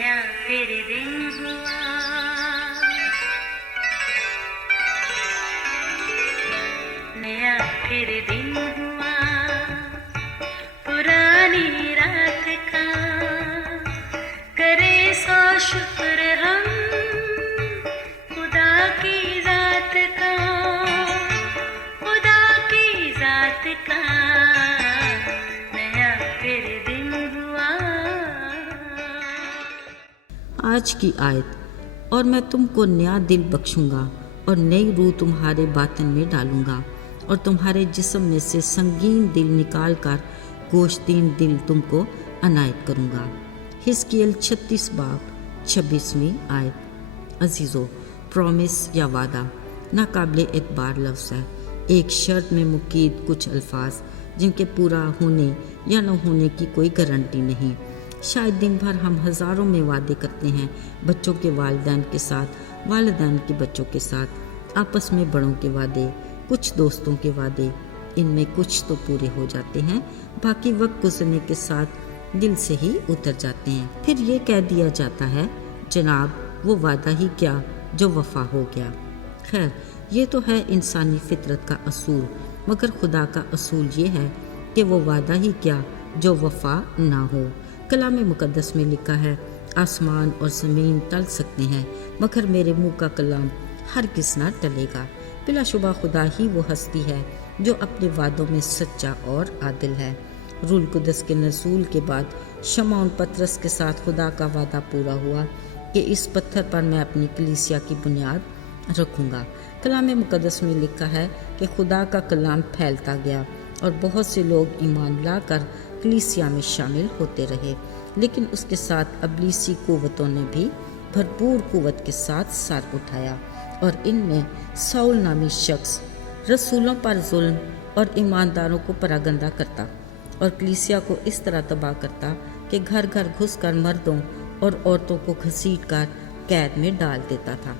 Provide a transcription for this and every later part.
नया फिर दिन हुआ, नया फिर दिन हुआ, पुरानी रात का करे सो शुक्र हम खुदा की जात का, खुदा की जात का नया फिर दिन हुआ। आज की आयत, और मैं तुमको नया दिल बख्शूंगा और नई रूह तुम्हारे बातन में डालूंगा और तुम्हारे जिस्म में से संगीन दिल निकाल कर गोश्तीन दिल तुमको अनायत करूंगा। हिजकिय्याह 36 बाब 26वीं आयत। अजीज़ो, प्रॉमिस या वादा नाकाबिले एतबार लफ्ज़ है, एक शर्त में मुकीद कुछ अल्फाज जिनके पूरा होने या न होने की कोई गारंटी नहीं। शायद दिन भर हम हज़ारों में वादे करते हैं, बच्चों के वालिदैन के साथ, वालिदैन के बच्चों के साथ, आपस में बड़ों के वादे, कुछ दोस्तों के वादे। इनमें कुछ तो पूरे हो जाते हैं, बाकी वक्त गुजरने के साथ दिल से ही उतर जाते हैं। फिर ये कह दिया जाता है, जनाब वो वादा ही क्या जो वफा हो गया। खैर, ये तो है इंसानी फितरत का असूल, मगर खुदा का असूल ये है कि वो वादा ही क्या जो वफा ना हो। कलाम मुकद्दस में लिखा है, आसमान और ज़मीन टल सकते हैं मगर मेरे मुंह का कलाम हरगिज़ ना टलेगा। बिलाशुबा खुदा ही वो हस्ती है जो अपने वादों में सच्चा और आदिल है। रूल कुदस के नज़ूल के बाद शमौन पतरस के साथ खुदा का वादा पूरा हुआ कि इस पत्थर पर मैं अपनी कलीसिया की बुनियाद रखूँगा। कलाम मुकद्दस में लिखा है कि खुदा का कलाम फैलता गया और बहुत से लोग ईमान लाकर कलीसिया में शामिल होते रहे, लेकिन उसके साथ अबलीसी कुव्वतों ने भी भरपूर कुव्वत के साथ सर उठाया और इनमें साउल नामी शख्स रसूलों पर जुल्म और ईमानदारों को परागंदा करता और कलीसिया को इस तरह तबाह करता कि घर घर घुसकर मर्दों और औरतों को घसीट कर कैद में डाल देता था।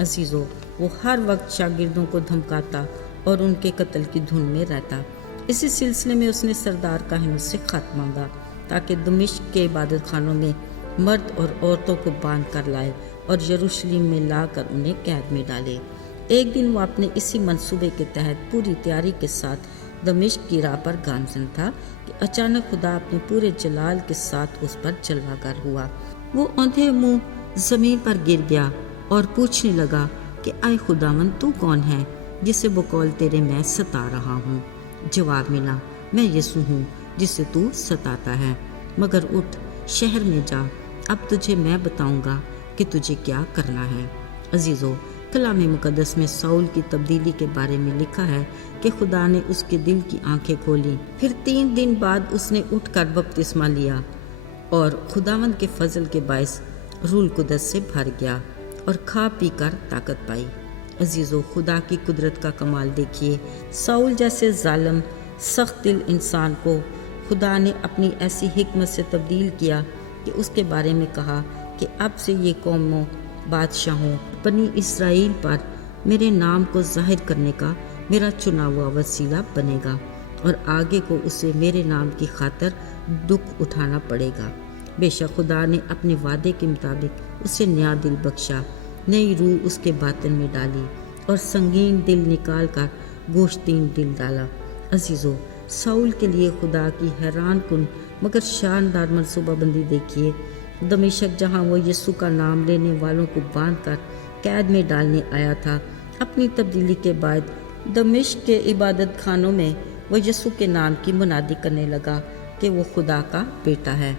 अजीज़ों, वो हर वक्त शागिर्दों को धमकाता और उनके कत्ल की धुन में रहता। इसी सिलसिले में उसने सरदार काहिनों से खत मांगा ताकि दमिश्क के इबादत खानों में मर्द और औरतों को बांध कर लाए और यरूशलेम में लाकर उन्हें कैद में डाले। एक दिन वो अपने इसी मंसूबे के तहत पूरी तैयारी के साथ दमिश्क की राह पर गामजन था कि अचानक खुदा अपने पूरे जलाल के साथ उस पर जलवागर हुआ। वो औंधे मुंह जमीन पर गिर गया और पूछने लगा कि आए खुदावन, तू कौन है जिसे बकौल तेरे मैं सता रहा हूँ। जवाब मिला, मैं यीशु हूँ जिसे तू सताता है, मगर उठ शहर में जा, अब तुझे मैं बताऊंगा कि तुझे क्या करना है। अजीज़ों, कलाम मुकद्दस में साउल की तब्दीली के बारे में लिखा है कि खुदा ने उसके दिल की आंखें खोली, फिर 3 दिन बाद उसने उठकर बपतिस्मा लिया और खुदावंद के फजल के बायस रूल कुदस से भर गया और खा पी कर ताकत पाई। अजीज़ों, खुदा की कुदरत का कमाल देखिए। साउल जैसे जालिम सख्त दिल इंसान को खुदा ने अपनी ऐसी हिकमत से तब्दील किया कि उसके बारे में कहा कि अब से ये कौमों, बादशाहों, बनी इसराइल पर मेरे नाम को जाहिर करने का मेरा चुना हुआ वसीला बनेगा और आगे को उसे मेरे नाम की खातिर दुख उठाना पड़ेगा। बेशक खुदा ने अपने वादे के मुताबिक उसे नया दिल बख्शा, नई रूह उसके बातन में डाली और संगीन दिल निकाल कर गोश्तीन दिल डाला। अजीज़ों, साउल के लिए खुदा की हैरान कुन मगर शानदार मनसूबाबंदी देखिए। दमिश्क, जहाँ वो यीशु का नाम लेने वालों को बांध कर कैद में डालने आया था, अपनी तब्दीली के बाद दमिश्क के इबादत खानों में वो यीशु के नाम की मुनादी करने लगा कि वो खुदा का बेटा है।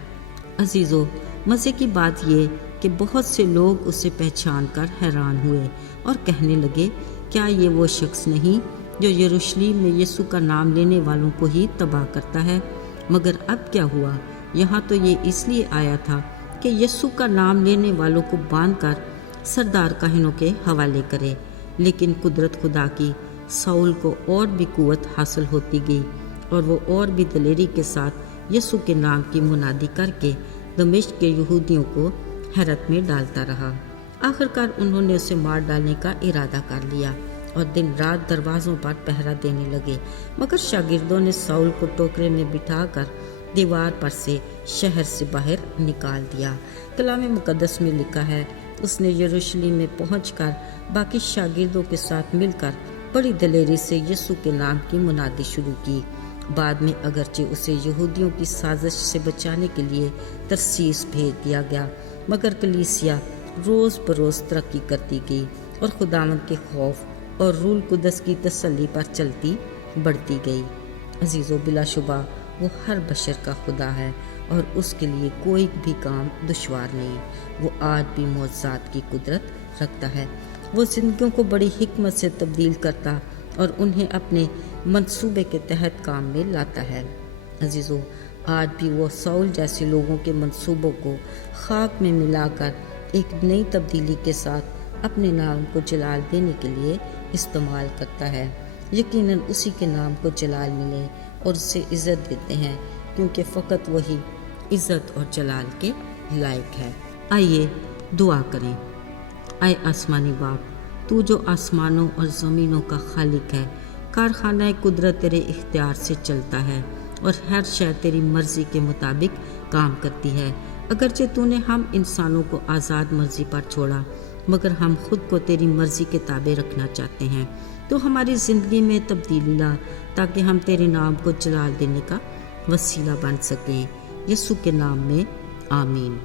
अजीज़ों, मज़े की बात ये कि बहुत से लोग उसे पहचान कर हैरान हुए और कहने लगे, क्या ये वो शख्स नहीं जो यरूशलेम में यीशु का नाम लेने वालों को ही तबाह करता है? मगर अब क्या हुआ? यहाँ तो ये इसलिए आया था कि यीशु का नाम लेने वालों को बांधकर सरदार काहिनों के हवाले करे, लेकिन कुदरत खुदा की साउल को और भी कुव्वत हासिल होती गई और वो और भी दलेरी के साथ यीशु के नाम की मुनादी करके दमिश्क के यहूदियों को हैरत में डालता रहा। आखिरकार उन्होंने उसे मार डालने का इरादा कर लिया और दिन रात दरवाज़ों पर पहरा देने लगे, मगर शागिर्दों ने साउल को टोकरे में बिठाकर दीवार पर से शहर से बाहर निकाल दिया। कलाम मुक़द्दस में लिखा है, उसने यरूशलेम में पहुंचकर बाकी शागिर्दों के साथ मिलकर बड़ी दलेरी से यीशु के नाम की मुनादी शुरू की। बाद में अगरचे उसे यहूदियों की साजिश से बचाने के लिए तरसीस भेज दिया गया, मगर कलीसिया रोज़ बरोज़ तरक्की करती गई और खुदावंद के खौफ और रूल कुदस की तसल्ली पर चलती बढ़ती गई। अजीज़ों, बिलाशुबा वो हर बशर का खुदा है और उसके लिए कोई भी काम दुश्वार नहीं। वो आज भी मौजज़ात की कुदरत रखता है। वो ज़िंदगियों को बड़ी हिकमत से तब्दील करता और उन्हें अपने मंसूबे के तहत काम में लाता है। अजीज़ों, आज भी वो साउल जैसे लोगों के मंसूबों को खाक में मिलाकर एक नई तब्दीली के साथ अपने नाम को जलाल देने के लिए इस्तेमाल करता है। यकीनन उसी के नाम को जलाल मिले और उससे इज़्ज़त देते हैं, क्योंकि फ़कत वही इज़्ज़त और जलाल के लायक है। आइए दुआ करें। आए आसमानी बाप, तू जो आसमानों और ज़मीनों का खालिक है, कारखाना कुदरत तेरे इख्तियार से चलता है और हर शय तेरी मर्ज़ी के मुताबिक काम करती है। अगरचे तूने हम इंसानों को आज़ाद मर्ज़ी पर छोड़ा, मगर हम खुद को तेरी मर्ज़ी के ताबे रखना चाहते हैं। तो हमारी ज़िंदगी में तब्दीली ला, ताकि हम तेरे नाम को जलाल देने का वसीला बन सकें। यीशु के नाम में आमीन।